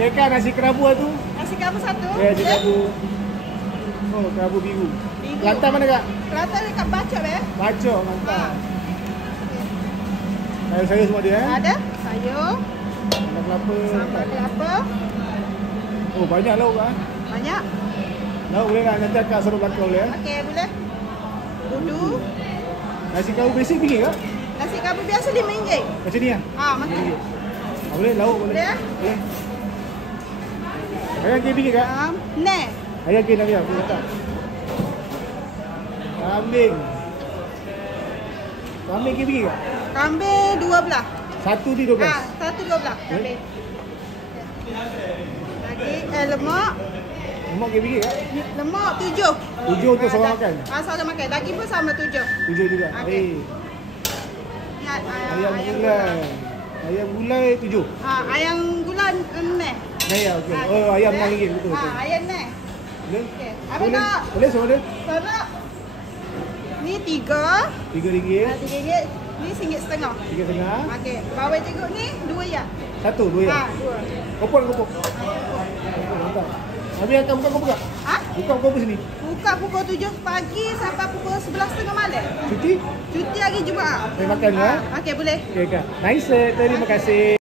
Okay, Kak, nasi kerabu tu. Nasi kerabu satu. Ya, nasi kerabu. Oh, kerabu biru. Kelantan mana, Kak? Kelantan dekat Bacok Bacok, mantap. Sayur-sayur semua dia Ada sayur. Sambal kelapa. Sambal kelapa. Oh, banyak lauk, Kak. Banyak. Lauk boleh nak nanti Kak suruh belakang boleh Okey, boleh. Udu. Nasi kerabu basic pergi, Kak? Nasi kerabu biasa RM5. Macam ni lah? Macam ni. Boleh, lauk boleh. Boleh. Boleh. Ayam pergi, Kak? Neh. Ayam pergi nanti aku letak. Kambing. Kambing pergi, Kak? Kambing 12. Satu di 12. Satu 12 kambing. Lagi lemak. Lemak pergi, Kak? Lemak 7. 7 untuk seorang makan? Seorang makan. Daging pun sama 7. 7 juga. Okey. Ayam gulai. Ayam gulai 7. Ayam gulai neh. Ayam, okey. Oh, ayam RM6 betul. Ayam neh. Boleh? Okey. Apa Boleh? nak? Boleh semua ada? Kalau ni 3. RM3. RM3. Ni RM1.5. RM3.5. Okey. Bawah jeruk ni 2 ya. Satu, 2 ya? 2. Kopok. Mantap. Habis akan buka kopok, Kak? Buka kopok sini. Buka pukul 7 pagi sampai pukul 11.30 malam. Cuti? Cuti hari Jumaat. Boleh makan, Kak? Okey, boleh. Okey, Kak. Nice. Terima kasih.